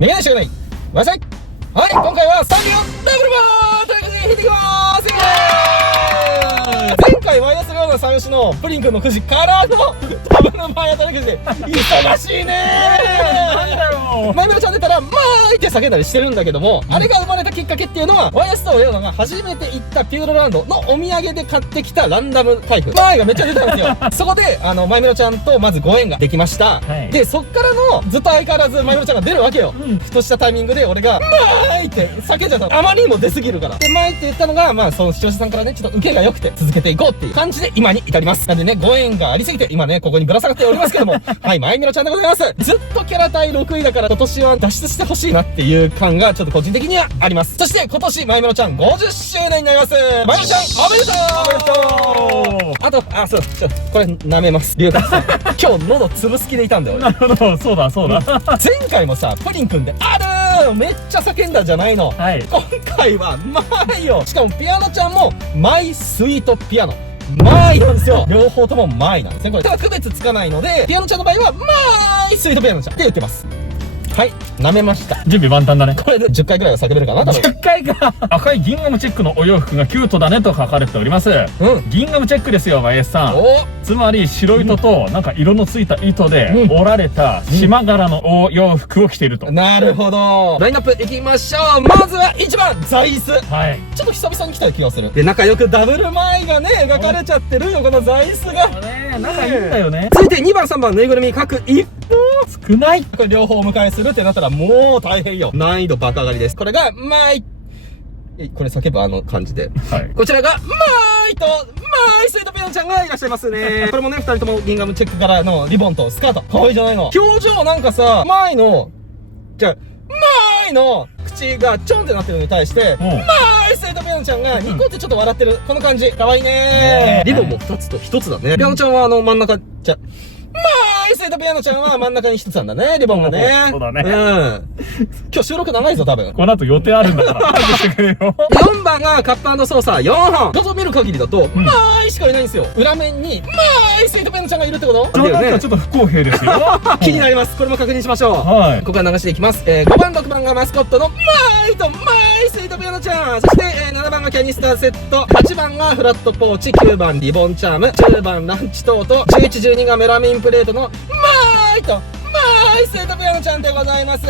メガネしかない。わさい。はい、今回はサビオダブルバーということで引いていきまーす。イエーイ。前回ワイヤスのような三好のプリン君のくじからのダブルバーやっただけで忙しいねー。なんだろう。前村ちゃん出たら、まーいって叫んだりしてるんだけども、あれが生まれたきっかけっていうのは、ワイヤスとレオナが初めて行ったピューロランドのお土産で買ってきたランダム開封。まーいがめっちゃ出たんですよ。そこで、前村ちゃんとまずご縁ができました。はい、で、そっからの、ずっと相変わらず前村ちゃんが出るわけよ。ふとしたタイミングで俺が、まーいって叫んじゃったの。あまりにも出すぎるから。で、まーいって言ったのが、まあ、その視聴者さんからね、ちょっと受けが良くて続けていこうっていう感じで今に至ります。なんでね、ご縁がありすぎて、今ね、ここにぶら下がっておりますけども、はい、前村ちゃんでございます。ずっとキャラ対6位だから今年は脱出してほしいなっていう感がちょっと個人的にはあります。そして今年前村ちゃん50周年になります。前村ちゃんおめでとう。おめでとう。あと、そう、これ舐めます。龍太さん。今日喉潰す気でいたんだよ。なるほど、そうだ。前回もさ、プリンくんで、めっちゃ叫んだじゃないの。はい。今回は、マイよ。しかもピアノちゃんも、マイスイートピアノ。マイなんですよ。両方ともマイなんですね。これ、ただ区別つかないので、ピアノちゃんの場合は、マイスイートピアノちゃんって言ってます。はい、舐めました。準備万端だね。これで10回ぐらいは叫べるかな、多分。10回か。赤いギンガムチェックのお洋服がキュートだねと書かれております。ギンガムチェックですよ、YS さん。つまり、白糸と、なんか色のついた糸で、折られた島柄のお洋服を着ていると。なるほど。ラインナップいきましょう。まずは1番、座椅子。はい。ちょっと久々に来た気がする。で、仲良くダブル前がね、描かれちゃってるよ、この座椅子が。仲いいんだよね。続いて2番、3番、ぬいぐるみ各一方。少ない。これ両方お迎えするってなったらもう大変よ。難易度爆上がりです。これが、マイ。これ叫ぶ感じで。はい。こちらが、マイと、マイスイートピアノちゃんがいらっしゃいますね。これもね、2人ともギンガムチェックからのリボンとスカート。可愛いじゃないの。表情なんかさ、マイの口がちょんってなってるのに対して、マイスイートピアノちゃんがニコってちょっと笑ってる。この感じ。可愛いねー。リボンも2つと1つだね。ピアノちゃんは真ん中、スイートピアノちゃんは真ん中に一つなんだね、リボンがね。そうだね。今日収録長いぞ、多分。この後予定あるんだから。4番がカップ&ソーサー4本。画像見る限りだと、しかいないんですよ。裏面に、スイートピアノちゃんがいるってこと？なんかちょっと不公平ですよ。気になります。これも確認しましょう。はい。ここから流していきます。5番、6番がマスコットのスイートピアノちゃん。そして、7番がキャニスターセット。8番がフラットポーチ。9番リボンチャーム。10番ランチトート。11、12がメラミンプレートのスイートピアノちゃんでございます。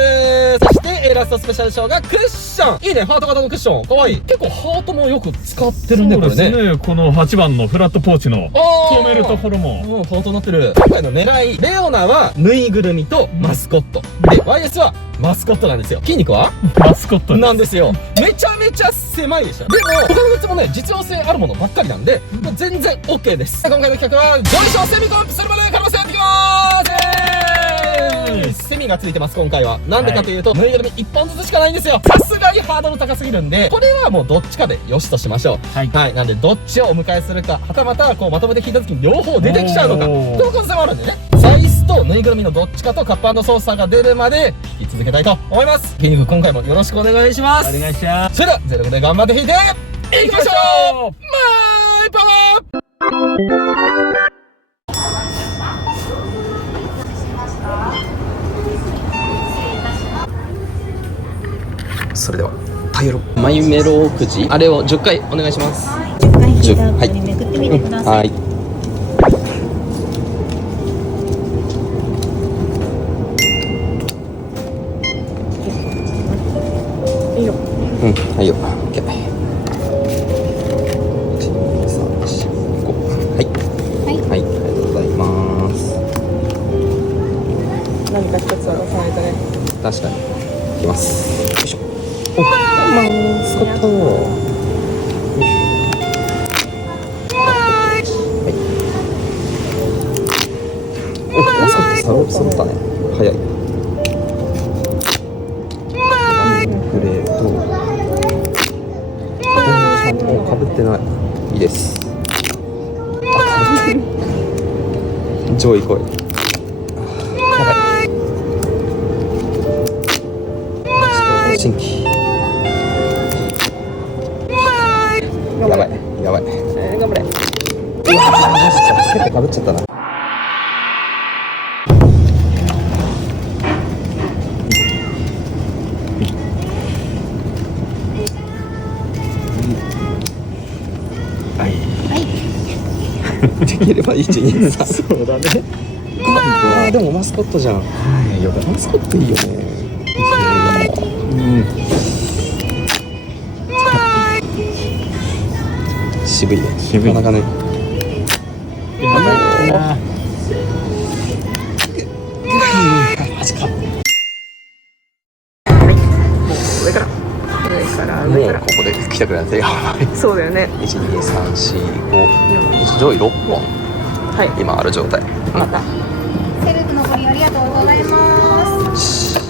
そして、ラストスペシャルショーがクッション。いいね、ハート型のクッション。かわいい。結構ハートもよく使ってるね、これね。そうですね。この8番のフラットポーチの止めるところも。ハートになってる。今回の狙い、レオナはぬいぐるみとマスコット。で、YS はマスコットなんですよ。筋肉はマスコットなんですよ。めちゃめちゃ狭いでしょ。でも、他のグッズもね、実用性あるものばっかりなんで、もう全然 OK です。今回の企画は、上昇セミコンプするまで可能性やってきまーす。セミがついてます、今回は。なんでかというと、ぬいぐるみ1本ずつしかないんですよ。さすがにハードル高すぎるんで、これはもうどっちかでよしとしましょう。はい。なんで、どっちをお迎えするか、はたまた、まとめて引いた時に両方出てきちゃうのか、この可能性もあるんでね。座椅子とぬいぐるみのどっちかとカップ&ソーサーが出るまで引き続けたいと思います。筋肉今回もよろしくお願いします。お願いします。それでは、0で頑張って引いていきましょう。マイパワー。それではタイヤロマイメロくじあれを10回お願いします。10回引いた後にめくってみてください。はい。いいよ。はいよ。OK。はい。はい。ありがとうございます。何か一つは押さないとね。確かに。いきます。よいしょ。マスコット。マスコット揃ったね。早い。グレーと。かぶってない。いいです。かぶってる。上位来い。新規。やばい。頑張れ。うわマジか。結構かぶっちゃったな。できれば123。そうだね。あーでもマスコットじゃん。はいよかった。マスコットいいよね。渋いね。渋いなかなかね。マジか。上から上からも上からうここで来てくれてやばい。そうだよね。 1,2,3,4,5上位6本はい今ある状態。またセルフのご利用ありがとうございます。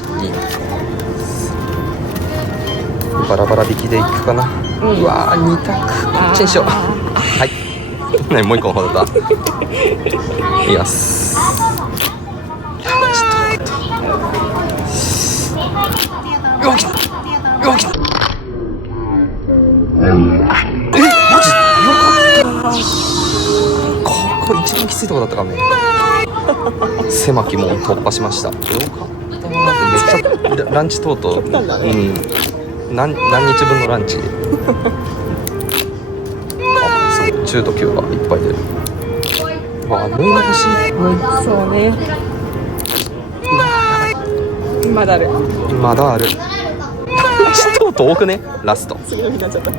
バラバラ引きでいくかな。うわー2択こっちにしよう。はいねもう1個ほどだ。いきます。うわ来たうわ来た。マジよかった。ここ一番きついとこだったかもね。狭き門突破しました。よかったな。めっちゃランチ等々何日分のランチ。あすごい中途級がいっぱい出る。わあ縫いが欲しい。そうね。まだある。まだある。ランチ等々多くね。ラスト次の日になっちゃった。じ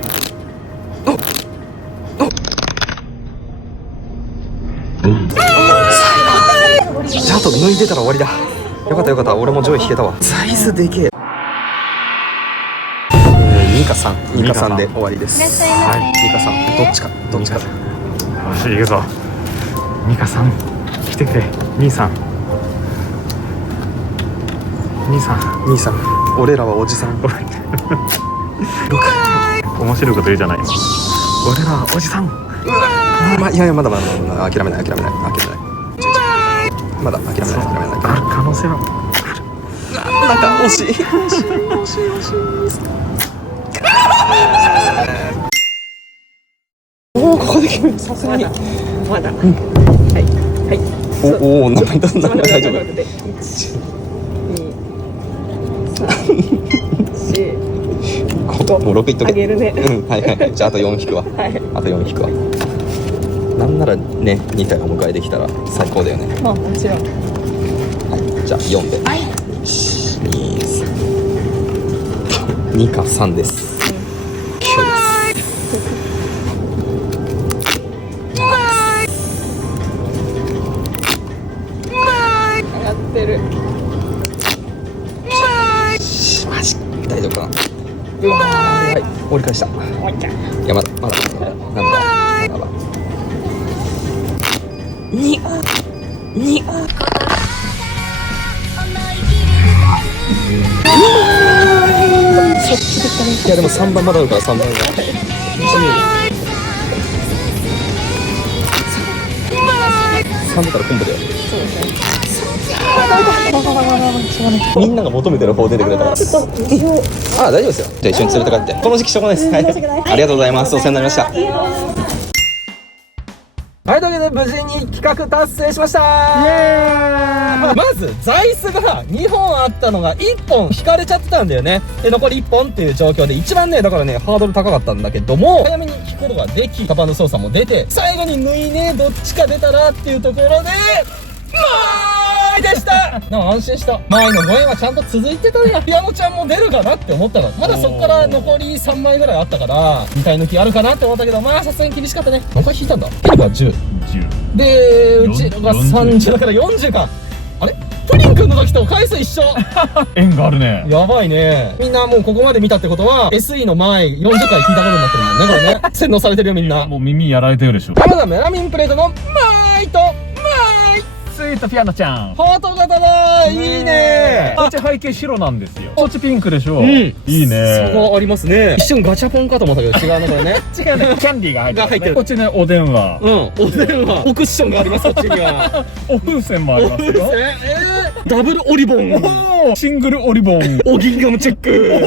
ゃああと脱いでたら終わりだ。よかったよかった。俺も上位引けたわ。サイズでけえ。2か3で終わりです。はい2か3どっちかどっちか。よし行くぞ。ミカさん来てくれ。23俺らはおじさん。面白いこと言うじゃない。俺らはおじさん。いやまだ諦めないまだ諦めない。ある可能性はなんか惜しい。おおここで決める。さすがにまだ。はいおなんか大丈夫。でもう6いっとけ。あげるね。はいじゃああと4引くわ。あと4引くわ。なんならね2体お迎えできたら最高だよね。もちろん。はいじゃあ4で2か3です。9です。やってる。マジ大丈夫かな。うわーはい折り返した。いやまだなんだ2いやでも3番まだあるから3番が3出たらコンボだよ。みんなが求めてる方出てくれたら。あ大丈夫ですよ。じゃあ一緒に連れて帰って。この時期しょうがないです。はいありがとうございます。お世話になりました。はいというわけで無事に企画達成しました。まず座椅子が2本あったのが1本引かれちゃってたんだよね。で残り1本っていう状況で一番ねだからねハードル高かったんだけども早めに引くことができカバンの操作も出て最後に縫いねどっちか出たらっていうところででしたなんか安心した。前の5円はちゃんと続いてたね。ピアノちゃんも出るかなって思ったの。まだそっから残り3枚ぐらいあったから2体抜きあるかなって思ったけどまあさすがに厳しかったね。何回引いたんだ。ヘリが10でうちが30だから40か。あれプリン君の時と回数一緒。縁があるね。やばいね。みんなもうここまで見たってことは SE の前40回聞いたことになってるもんねこれね。洗脳されてるよみんな。もう耳やられてるでしょ。まずはメラミンプレートのマイとスイートピアノちゃん。ハート型だいいね。こっち背景白なんですよ。こっちピンクでしょ。いいね。差がありますね。一瞬ガチャポンかと思ったけど違うねこれね。違うね。キャンディーが入ってる。が入ってるこっちねお電話。お電話おクッションがありますこっちには。お風船もありますよ。ダブルオリボンシングルオリボン。おギンガムチェック。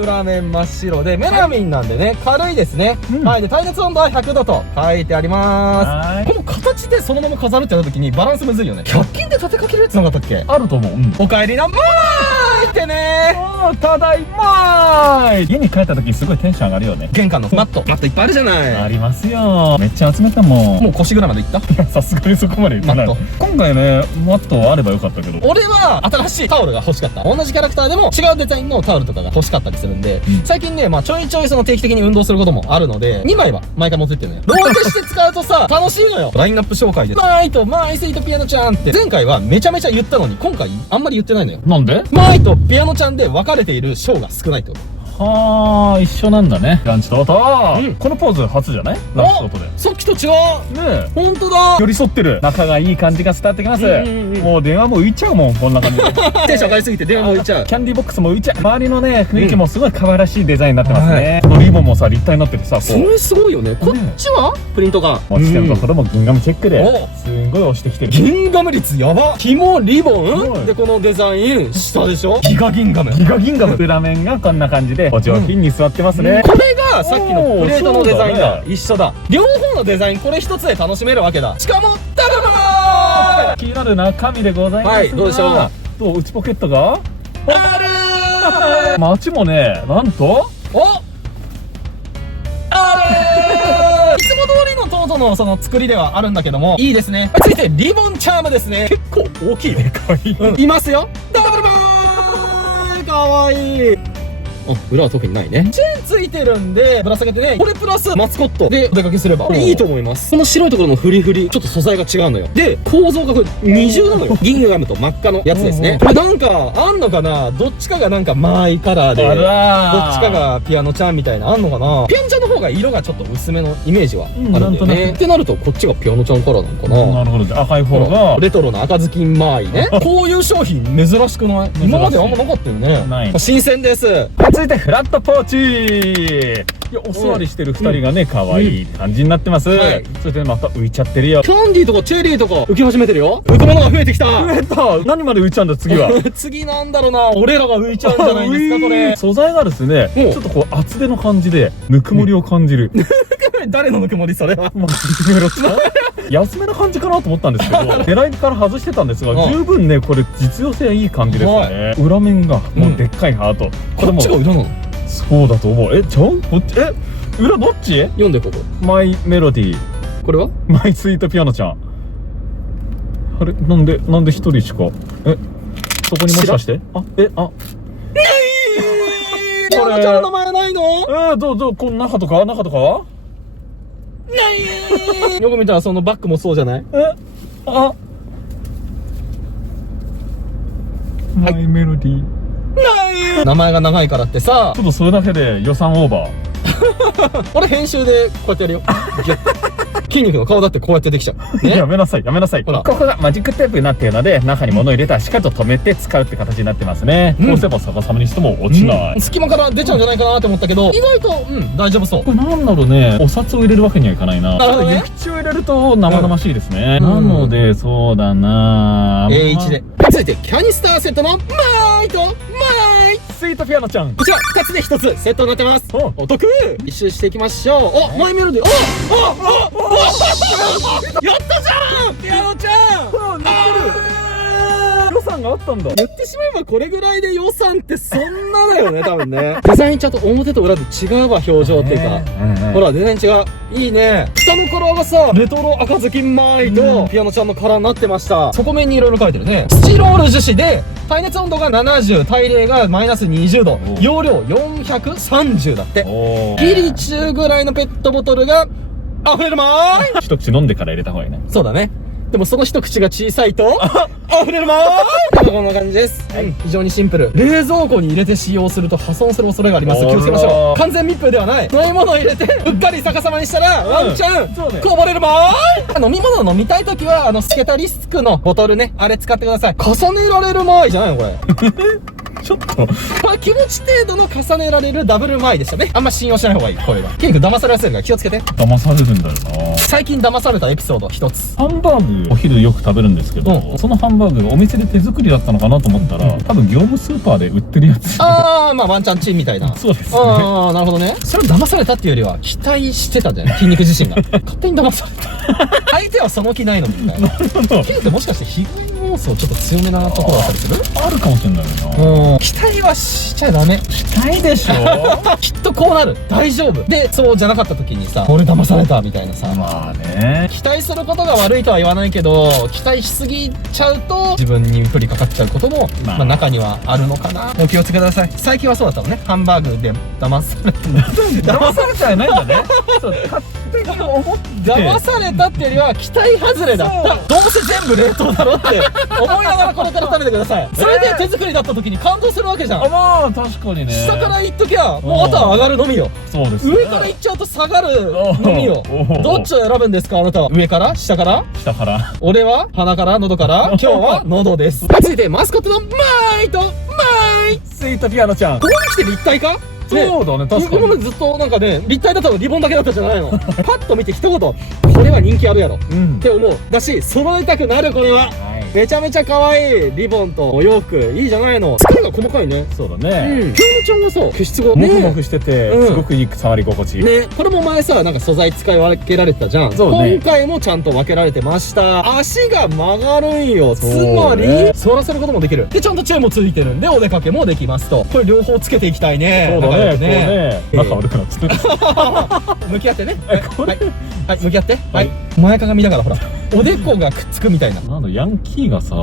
裏面真っ白で、メラミンなんでね、軽いですね。うんはい。で、耐熱温度は100度と書いてあります。はいこの形でそのまま飾るってなった時にバランスむずいよね。100均で立てかけるやつなかったっけ？あると思う。お帰りなまーいってねただいまーい。家に帰った時すごいテンション上がるよね。玄関のマットいっぱいあるじゃない。ありますよ。めっちゃ集めたもん。もう腰ぐらいまでいったさすがにそこまでいかないマット。今回ね、マットあればよかったけど。俺は新しいタオルが欲しかった。同じキャラクターでも違うデザインのタオルとかが欲しかったりするんで、最近ね、まあちょいちょいその定期的に運動することもあるので、2枚は毎回持ってってるのよ。ローテして使うとさ、楽しいのよ。ラインナップ紹介で、マイとマイスイートピアノちゃんって、前回はめちゃめちゃ言ったのに、今回あんまり言ってないのよ。なんで？マイとピアノちゃんで分かれている章が少ないってこと。はあ、一緒なんだね。ランチとうんこのポーズ初じゃない？ランチと音で。ねさっきと違う。え。ほんとだ。寄り添ってる。仲がいい感じが伝わってきます。うんうんうんもう電話も浮いちゃうもん、こんな感じで。テンション上がりすぎて電話も浮いちゃう。キャンディーボックスも浮いちゃう。周りのね、雰囲気もすごい可愛らしいデザインになってますね。このリボンもさ、立体になっててさ、こそれすごいよね。こっちはプリントが。持ち手のところもギンガムチェックで、おすんごい押してきてる。ギンガム率やば。紐リボはいンでこのデザイン下でしょ。ギガギンガム。ギガギンガム。裏面がこんな感じで、お上品に座ってますね。これがさっきのプレートのデザインがおーそうだね一緒だ。両方のデザインこれ一つで楽しめるわけだ。しかもダブルバー気になる中身でございますが、はいどうでしょう。どう内ポケットがある街もね、なんとおあるいつも通りのトートのその作りではあるんだけども、いいですね。続いてリボンチャームですね。結構大きいね。かわいい。いますよ。ダブルバーかわいい。あ、裏は特にないね。チェーンついてるんで、ぶら下げてね、これプラスマスコットでお出かけすれば、これいいと思います。この白いところのフリフリ、ちょっと素材が違うのよ。で、構造がこれ二重なのよ。ギンガムと真っ赤のやつですね。これなんか、あんのかな？どっちかがなんかマイカラーで、あどらーっちかがピアノちゃんみたいな、あんのかな？ピアノちゃんの方が色がちょっと薄めのイメージはあるんだよなんとなね。くってなると、こっちがピアノちゃんカラーなのかな？なるほど。じゃあ赤い方ほらが、レトロな赤ずきんマーイね。こういう商品珍しくない？珍しい今まであんまなかったよね。ない新鮮です。続いてフラットポーチ。いや、お座りしてる二人がね、可愛い感じになってます。はいそれでまた浮いちゃってるよ。キャンディーとかチェリーとか浮き始めてるよ。浮くものが増えてきた。何まで浮いちゃうんだ、次は。次なんだろうな。俺らが浮いちゃうんじゃないですか、これ。素材がですね、おちょっとこう厚手の感じで、ぬくもりを感じる。誰のぬくもりそれは。まあ、メロちゃん安めな感じかなと思ったんですけど、狙いから外してたんですが、うん十分ね、これ実用性いい感じですよね。裏面がもうでっかいハート。こっちが裏なの？そうだと思う。こっち、裏どっち？読んでここ。マイメロディー、これは？マイスイートピアノちゃん。あれなんで一人しか。そこにもしかしてピアノちゃんの名前ないの？どうこの中とかはないよく見たらそのバッグもそうじゃない？マイメロディー。ない名前が長いからってさちょ、っとそれだけで予算オーバー。俺編集でこうやってやるよ。ギュッ筋肉の顔だってこうやってできちゃう。ねやめなさい。ほらここがマジックテープになっているので、中に物を入れたらしっかりと留めて使うって形になってますね。こうすれば逆さまにしても落ちない。隙間から出ちゃうんじゃないかなって思ったけど、意外と、大丈夫そう。これなんだろうね、お札を入れるわけにはいかないな。なるほどねただ諭吉を入れると生々しいですね。なので、そうだな A1 で。続いて、キャニスターセットのマイとマイ。スイートピアノちゃん。こちら、2つで1つセットになってます。お得。一周していきましょう。お、マイメロディー。やったじゃんピアノちゃん予算があったんだ。言ってしまえばこれぐらいで予算ってそんなだよね、多分ね。デザインちゃんと表と裏で違うわ、表情っていうか。ほら、デザイン違う。いいね。下のカラーがさ、レトロ赤ずきんマイとピアノちゃんのカラーになってました。底面にいろいろ書いてるね。スチロール樹脂で、耐熱温度が70、耐冷がマイナス20度、容量430だって。ギリ中ぐらいのペットボトルが、溢れるまーい一口飲んでから入れた方がいいね。そうだね。でもその一口が小さいと、溢れるまーいこんな感じです。非常にシンプル。冷蔵庫に入れて使用すると破損する恐れがあります。気をつけましょう。完全密封ではない。飲み物を入れて、うっかり逆さまにしたら、ワンチャン、そうねこぼれるまーい飲み物を飲みたいときは、スケタリスクのボトルね、あれ使ってください。重ねられるまーいじゃないのこれ。ちょっと。これ気持ち程度の重ねられるダブル前でしたね。あんま信用しない方がいい、これは。筋肉騙されやすいから気をつけて。騙されるんだよな。最近騙されたエピソード一つ。ハンバーグお昼よく食べるんですけど、そのハンバーグお店で手作りだったのかなと思ったら、多分業務スーパーで売ってるやつ。あー、まあワンチャンチンみたいな。そうですね。ああ、なるほどね。それを騙されたっていうよりは、期待してたんじゃない、筋肉自身が。勝手に騙された。相手はその気ないのみたいな。なるほど。筋肉ってもしかして被害妄想ちょっと強めなところだったりする？あるかもしれないな。うん。期待はしちゃダメ。期待でしょ。きっとこうなる。大丈夫。で、そうじゃなかった時にさ、俺騙されたみたいなさ。まあね。期待することが悪いとは言わないけど、期待しすぎちゃうと自分に降りかかっちゃうことも、まあ中にはあるのかな。お気をつけください。最近はそうだったのね。ハンバーグで騙されて騙されちゃないんだね。そう、勝手に思って騙されたっていうよりは期待外れだった。どうせ全部冷凍だろって思いながらこれから食べてください。それで手作りだった時に感動するわけじゃん。あ、まあ確かにね。下から行っときゃもうあとは上がるのみよ。そうですね。上から行っちゃうと下がるのみよ。おどっちを選ぶんですかあなたは。上から下から。下から。俺は鼻から喉から。今日は喉です。続いてマスコットのマイとマイ。スイートピアノちゃん。ここに来て立体化。そうだね、確かに。今までずっとなんかね、立体だったのリボンだけだったじゃないの。パッと見て一言、これは人気あるやろ。って思う。だし、揃えたくなる、これは。めちゃめちゃ可愛いリボンとお洋服、いいじゃないの。作りが細かいね。そうだね。ピアノちゃんがさ、消失後。モフモフしてて、すごくいい触り心地。ね、これも前さ、なんか素材使い分けられてたじゃん。そうね。今回もちゃんと分けられてました。足が曲がるんよ。つまり、座らせることもできる。で、ちゃんとチェーンもついてるんで、お出かけもできますと。これ両方つけていきたいね。そうだね、こうね。仲悪くなって向き合ってね。これはい、向き合って。はい。前かがみだからほら、おでこがくっつくみたいな。なんだ、ヤンキーがさ。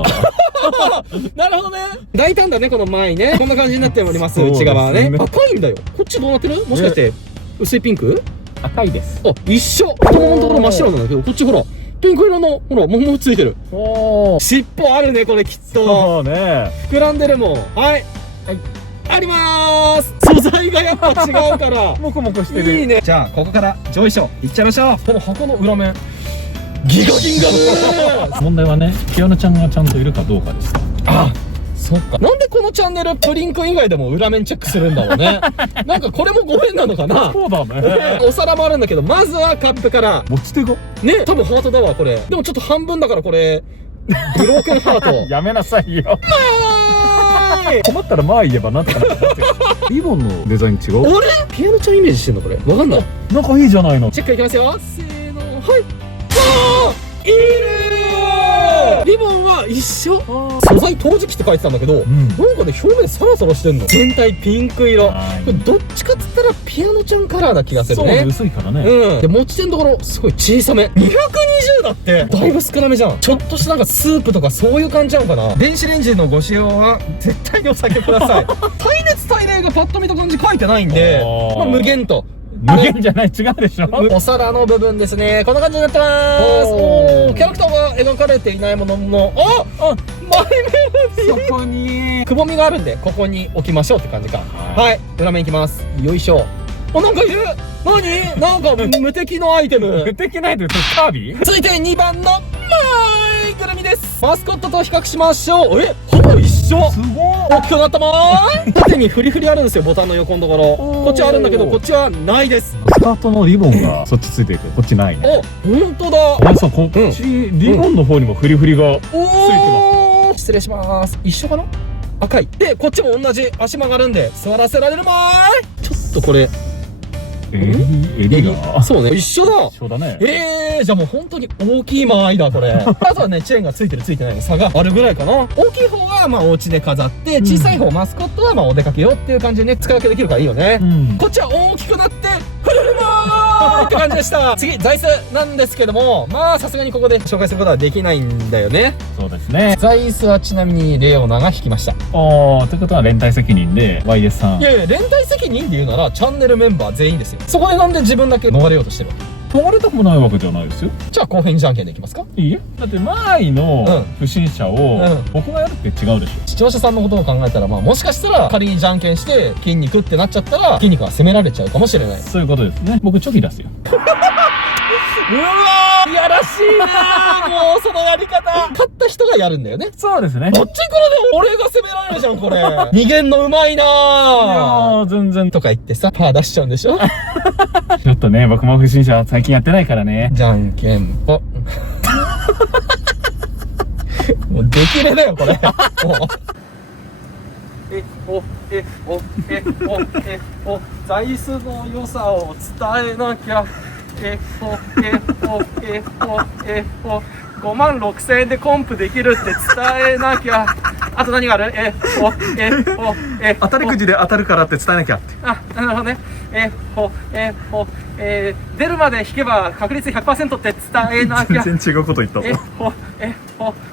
なるほどね。大胆だね、この前ね。こんな感じになっております、内側はね。赤いんだよ。こっちどうなってる？もしかして、薄いピンク？赤いです。あ、一緒。太もものところ真っ白なんだけど、こっちほら、ピンク色の、ほら、ももついてる。おー。尻尾あるね、これきっと。そうね。膨らんでるもん。はい。はい。ありまーす。素材がやっぱ違うから。もこもこしてる。いいね。じゃあ、ここから上位章いっちゃいましょう。この箱の裏面。ギガギンガ問題はね、ピアノちゃんがちゃんといるかどうかです。あ、そっか。なんでこのチャンネルプリンク以外でも裏面チェックするんだろうね。なんかこれもごめんなのかな。そうだね。お皿もあるんだけど、まずはカップから。持ち手がね、多分ハートだわ、これ。でもちょっと半分だからこれ、ブロークンハート。やめなさいよ。困ったらまあ言えばなんとかなってる。リボンのデザイン違う？俺ピアノちゃんイメージしてんのこれ。わかんない。なんかいいじゃないの。チェックいきますよ。せーの、はい。あー、いるー。リボンは一緒。素材陶磁器って書いてたんだけど、なんかね、表面サラサラしてんの。全体ピンク色。これどっちかっつったらピアノちゃんカラーな気がするね。そう、薄いからね。うん。で、持ち手のところ、すごい小さめ。220だって。だいぶ少なめじゃん。ちょっとしたなんかスープとかそういう感じなのかな。電子レンジのご使用は絶対にお避けください。耐熱耐冷がパッと見た感じ書いてないんで、まあ無限と。無限じゃない、違うでしょ。お皿の部分ですね。こんな感じになってまーす。おー、キャラクターが描かれていないものの、マイメロディー。そこに、くぼみがあるんで、ここに置きましょうって感じか。はい。裏面いきます。よいしょ。あ、なんかいる。何なんか無敵のアイテム。無敵のアイテム、カービィ？続いて2番のマイぐるみです。マスコットと比較しましょう。え、ほぼ一緒。すごい。大きくなったまーい。縦にフリフリあるんですよ、ボタンの横のところ。こっちはあるんだけど、こっちはないです。スカートのリボンがそっちついてるけど、こっちないね。お、ほんとだ。あれさ、こっち、リボンの方にもフリフリがついてます。失礼します。一緒かな？赤い。で、こっちも同じ。足曲がるんで、座らせられるまーい。ちょっとこれ。襟がそうね。一緒だ。一緒だね。じゃあもう本当に大きい間合いだ、これ。あとはね、チェーンがついてるついてないの差があるぐらいかな。大きい方はまあお家で飾って、小さい方、マスコットはまあお出かけよっていう感じでね、使い分けできるからいいよね。こっちは大きくなって、フルルマーって感じでした。次、座椅子なんですけども、まあさすがにここで紹介することはできないんだよね。そうですね。座椅子はちなみにレオナが引きました。ということは連帯責任で YS さん。いやいや、連帯責任で言うならチャンネルメンバー全員ですよ。そこでなんで自分だけ逃れようとしてるわけ？逃れたくもないわけじゃないですよ。じゃあ公平にじゃんけんでいきますか？いいえ。だって前の不審者を僕がやるって違うでしょ。視聴者さんのことを考えたら、まあもしかしたら仮にじゃんけんして筋肉ってなっちゃったら筋肉は責められちゃうかもしれない。そういうことですね。僕チョキ出すよ。わー、いやらしいなー。もうそのやり方。勝った人がやるんだよね。そうですね。どっちからでも俺が攻められるじゃん、これ。逃げんのうまいなー。全然。とか言ってさ、パー出しちゃうんでしょ。ちょっとね、僕も不審者最近やってないからね。じゃんけんぽ。もうできれだよ、これ。もう。座椅子の良さを伝えなきゃ。56,000円でコンプできるって伝えなきゃ。あと何がある？当たりくじで当たるからって伝えなきゃって。あ、なるほどね。出るまで引けば確率 100% って伝えなきゃ。全然違うこと言ったぞ。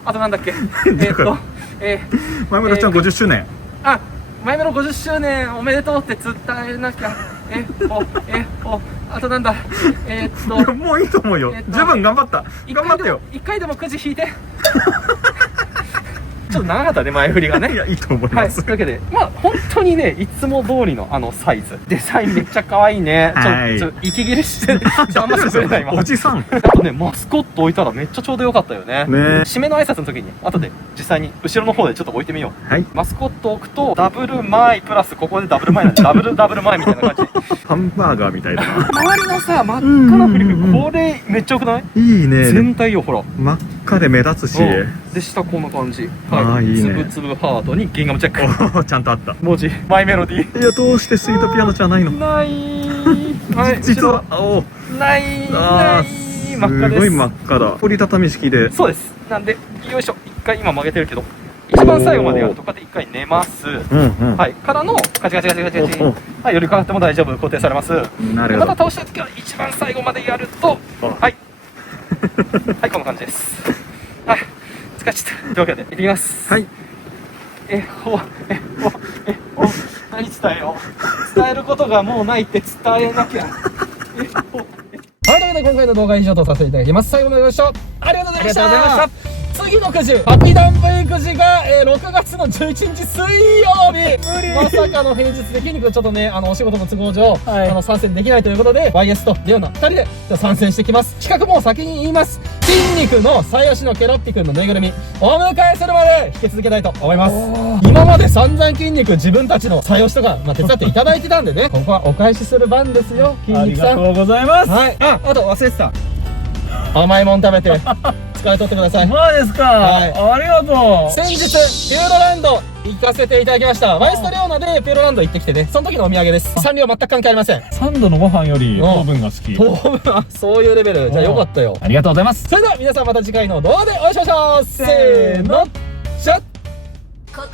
あとなんだっけ。前村ちゃん50周年。あ、前目の50周年おめでとうって伝えなきゃ。あとなんだ。もういいと思うよ。十分頑張った。頑張ってよ。一回でもくじ引いて。ちょっと長かったね、前振りがね。いや、いいと思いはい、ます。というわけで、まあ本当にね、いつも通りのサイズ。デザインめっちゃ可愛いね。はいちょっと息切れして、あんま喋れない今。おじさん。あとね、マスコット置いたらめっちゃちょうどよかったよね。ね締めの挨拶の時に、後で実際に後ろの方でちょっと置いてみよう。はい。マスコット置くと、ダブル前プラス、ここでダブル前なんで、ダブル前みたいな感じ。ハンバーガーみたいだな。周りのさ、真っ赤なフリップ、これめっちゃ良くない？いいね。全体よ、ほら。真っ赤で目立つし。で、下こんな感じ。いいね。つぶつぶハートにギンガムチェック。ちゃんとあった。文字、マイメロディー。いや、どうしてスイートピアノじゃないの？ないー。はい、実は、ないあー。真っ赤です。すごい真っ赤だ。折りたたみ式で。そうです。なんで、よいしょ。一回今曲げてるけど、一番最後までやるとこうやって一回寝ます。はい。からの、ガチガチガチガチガチ。はい、寄りかかっても大丈夫。固定されます。なるほど。また倒したい時は一番最後までやると、はい。はい、こんな感じです。はい。疲れちゃった。というわけで、行ってきます。はい。何伝えよう。伝えることがもうないって伝えなきゃ。はい、というわけで今回の動画は以上とさせていただきます。最後までご視聴ありがとうございました。ありがとうございま次のくじ、ハピダン V くじが、6月の11日水曜日。まさかの平日で筋肉ちょっとね、お仕事の都合上、参戦できないということで、YS とレオナ2人で参戦してきます。企画も先に言います。筋肉の最推しのケロッピくんのぬいぐるみ、お迎えするまで引き続けたいと思います。今まで散々筋肉自分たちの最推しとか、手伝っていただいてたんでね、ここはお返しする番ですよ、筋肉さん。ありがとうございます。はい。あと忘れてた。甘いもん食べて、疲れ取ってください。まあですか。はいありがとう。先日、ピューロランド行かせていただきました。ワイストレオナでピューロランド行ってきてね、その時のお土産です。サンリオ全く関係ありません。サンドのご飯より糖分が好き。糖分はそういうレベル。じゃあよかったよ。ありがとうございます。それでは皆さんまた次回の動画でお会いしましょう。せーの、じゃっ。心